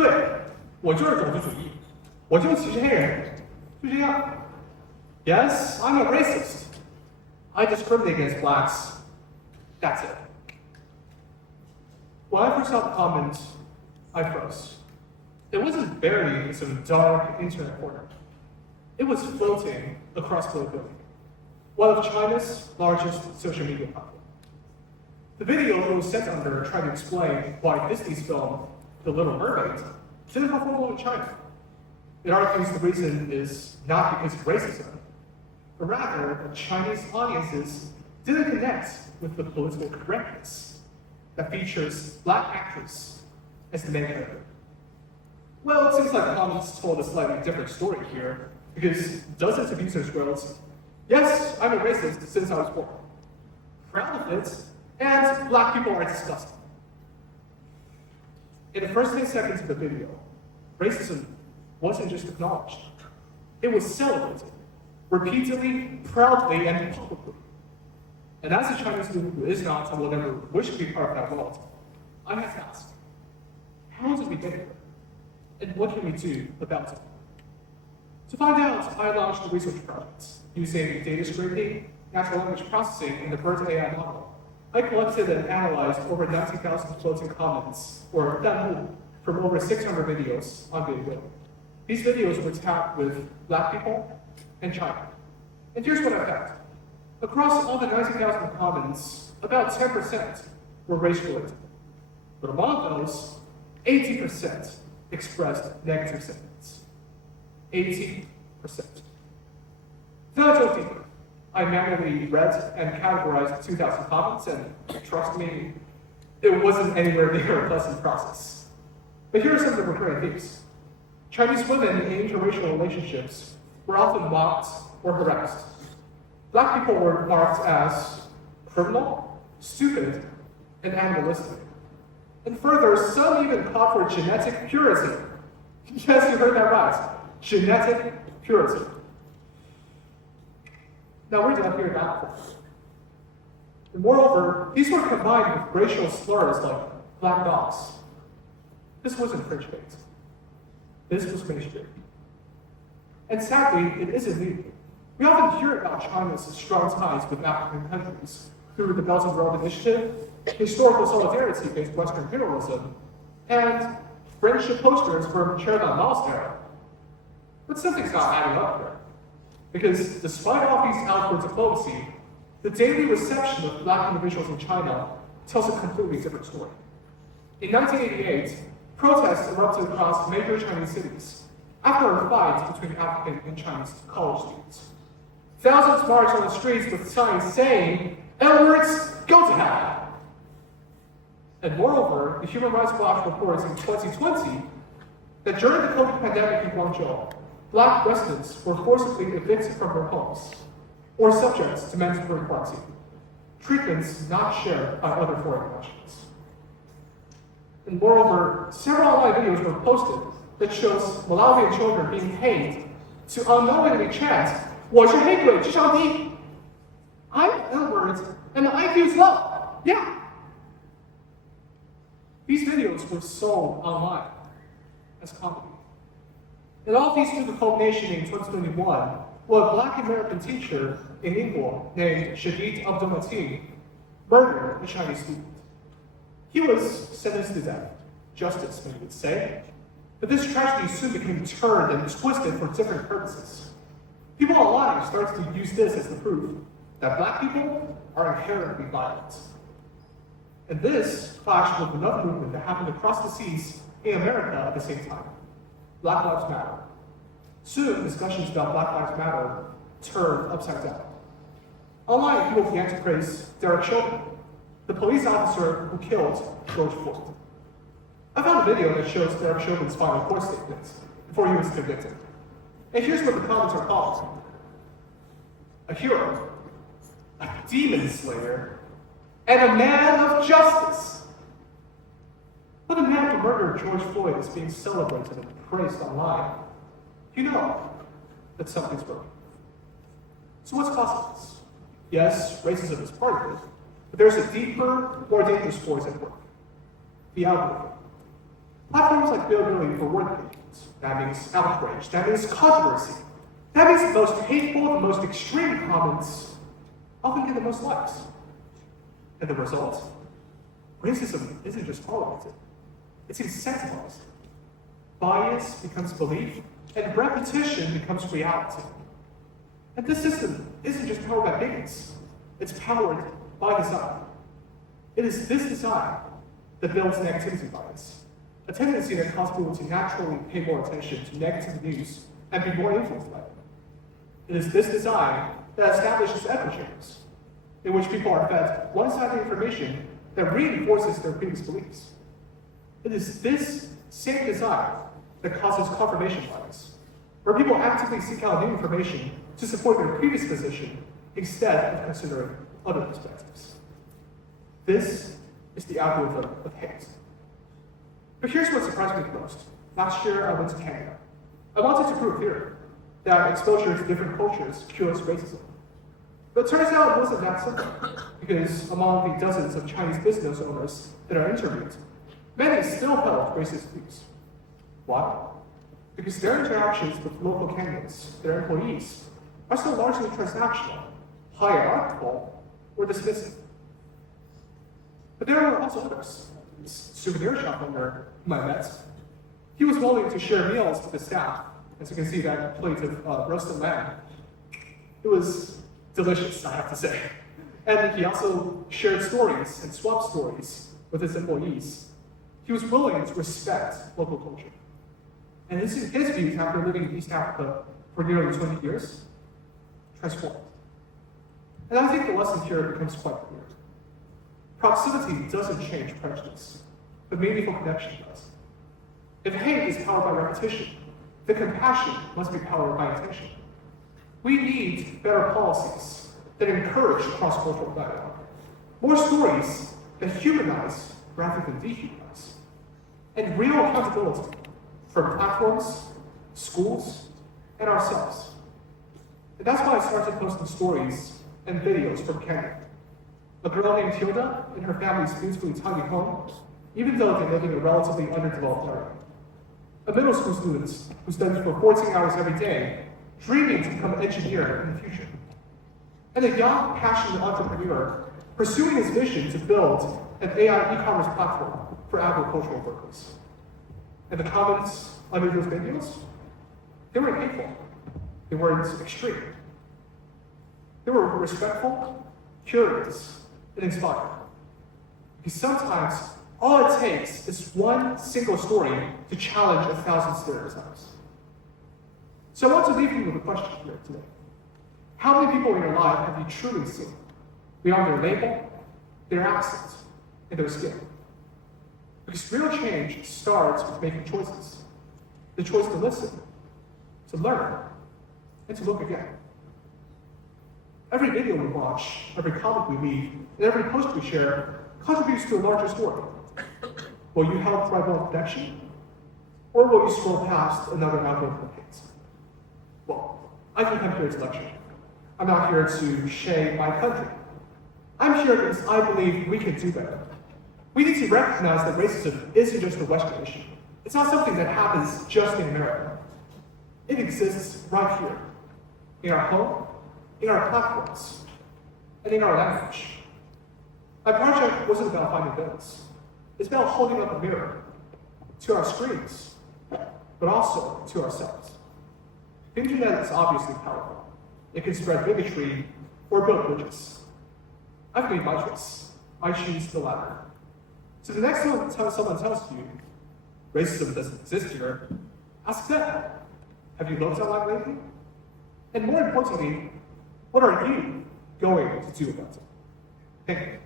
对，我就是种族主义，我就歧视黑人，就这样。Yes, I'm a racist. I discriminate against blacks. That's it. When I first saw the comment, I froze. It wasn't buried in some dark internet corner. It was floating across globally, one of China's largest social media platforms. The video was set under trying to explain why Disney's film, The Little Mermaid, didn't perform well in China. It argues the reason is not because of racism, but rather that Chinese audiences didn't connect with the political correctness that features black actors as the main character. Well, it seems like comments told a slightly different story here, because dozens of users wrote, yes, I'm a racist since I was born. Proud of it, and black people are disgusting. In the first 10 seconds of the video, racism wasn't just acknowledged. It was celebrated, repeatedly, proudly, and publicly. And as a Chinese student who is not and will never wish to be part of that world, I have to ask, how did we get here? And what can we do about it? To find out, I launched a research project using data scraping, natural language processing, and the BERT AI model. I collected and analyzed over 90,000 floating comments, or danmu, from over 600 videos on Video. These videos were tagged with black people and China. And here's what I found. Across all the 90,000 comments, about 10% were race-related. But among those, 80% expressed negative sentiments. 80%. Then I dove deeper. I manually read and categorized 2,000 comments, and trust me, it wasn't anywhere near a pleasant process. But here are some of the recurring themes. Chinese women in interracial relationships were often mocked or harassed. Black people were marked as criminal, stupid, and animalistic. And further, some even called for genetic purity. Yes, you heard that right. Genetic purity. Now, where did I hear that from? And moreover, these were combined with racial slurs like black dogs. This wasn't French bait. This was mainstream. And sadly, it isn't new. We often hear about China's strong ties with African countries through the Belt and Road Initiative, historical solidarity-based Western imperialism, and friendship posters from Chairman Mao's era. But something's not adding up here. Because despite all these outward diplomacy, the daily reception of black individuals in China tells a completely different story. In 1988, protests erupted across major Chinese cities after a fight between African and Chinese college students. Thousands marched on the streets with signs saying, N-words, go to hell! And moreover, the Human Rights Watch reports in 2020 that during the COVID pandemic in Guangzhou, black residents were forcibly evicted from their homes or subject to mandatory quarantine, treatments not shared by other foreign nationals. And moreover, several online videos were posted that shows Malawian children being paid to unknowingly chant, 我是黑鬼，智商低. I'm N-words, and the IQ is low. Yeah. These videos were sold online as comedy. And all these took a culmination in 2021, when a black American teacher in India named Shadid Abdul-Mateen murdered a Chinese student. He was sentenced to death, justice, many would say. But this tragedy soon became turned and twisted for different purposes. People online started to use this as the proof that black people are inherently violent. And this clashed with another movement that happened across the seas in America at the same time. Black Lives Matter. Soon, discussions about Black Lives Matter turned upside down. Online, people began to praise Derek Chauvin, the police officer who killed George Floyd. I found a video that shows Derek Chauvin's final court statement before he was convicted. And here's what the comments are called. A hero, a demon slayer, and a man of justice. But a man who murdered George Floyd is being celebrated and praised online. You know that something's broken. So what's causing this? Yes, racism is part of it, but there's a deeper, more dangerous force at work. The algorithm. Platforms like availability for word pages, that means outrage, that means controversy, that means the most hateful, the most extreme comments often get the most likes. And the result? Racism isn't just tolerated, it's incentivized. Bias becomes belief, and repetition becomes reality. And this system isn't just powered by bigots, it's powered by design. It is this design that builds negativity bias, a tendency that causes people to naturally pay more attention to negative news and be more influenced by it. It is this design that establishes echo chambers, in which people are fed one-sided information that reinforces their previous beliefs. It is this same design that causes confirmation bias, where people actively seek out new information to support their previous position instead of considering other perspectives. This is the algorithm of hate. But here's what surprised me the most. Last year, I went to Canada. I wanted to prove a theory that exposure to different cultures cures racism. But it turns out it wasn't that simple, because among the dozens of Chinese business owners that are interviewed, many still held racist views. Why? Because their interactions with local candidates, their employees, are still largely transactional, hierarchical, or dismissive. But there are also others. This souvenir shop owner whom I met, he was willing to share meals with the staff. As you can see, that plate of roasted lamb. It was delicious, I have to say. And he also shared stories and swapped stories with his employees. He was willing to respect local culture. And his views, after living in East Africa for nearly 20 years, transformed. And I think the lesson here becomes quite clear. Proximity doesn't change prejudice, but meaningful connection does. If hate is powered by repetition, then compassion must be powered by intention. We need better policies that encourage cross-cultural dialogue, more stories that humanize rather than dehumanize, and real accountability from platforms, schools, and ourselves. And that's why I started posting stories and videos from Canada. A girl named Hilda in her family's beautifully tiny home, even though they live in a relatively underdeveloped area. A middle school student who studies for 14 hours every day, dreaming to become an engineer in the future. And a young, passionate entrepreneur pursuing his vision to build an AI e-commerce platform for agricultural workers. And the comments under those videos, they weren't hateful. They weren't extreme. They were respectful, curious, and inspiring. Because sometimes all it takes is one single story to challenge 1,000 stereotypes. So I want to leave you with a question here today. How many people in your life have you truly seen beyond their label, their accent, and their skill? Because real change starts with making choices. The choice to listen, to learn, and to look again. Every video we watch, every comment we read, and every post we share contributes to a larger story. Will you help drive more connection? Or will you scroll past another algorithm of hate? Well, I think I'm here to lecture. I'm not here to shame my country. I'm here because I believe we can do better. We need to recognize that racism isn't just a Western issue. It's not something that happens just in America. It exists right here, in our home, in our platforms, and in our language. My project wasn't about finding villains. It's about holding up a mirror to our screens, but also to ourselves. The internet is obviously powerful. It can spread bigotry or build bridges. I've made my choice. I choose the latter. So the next time someone tells you racism doesn't exist here, ask them, have you looked online lately? And more importantly, what are you going to do about it? Thank you.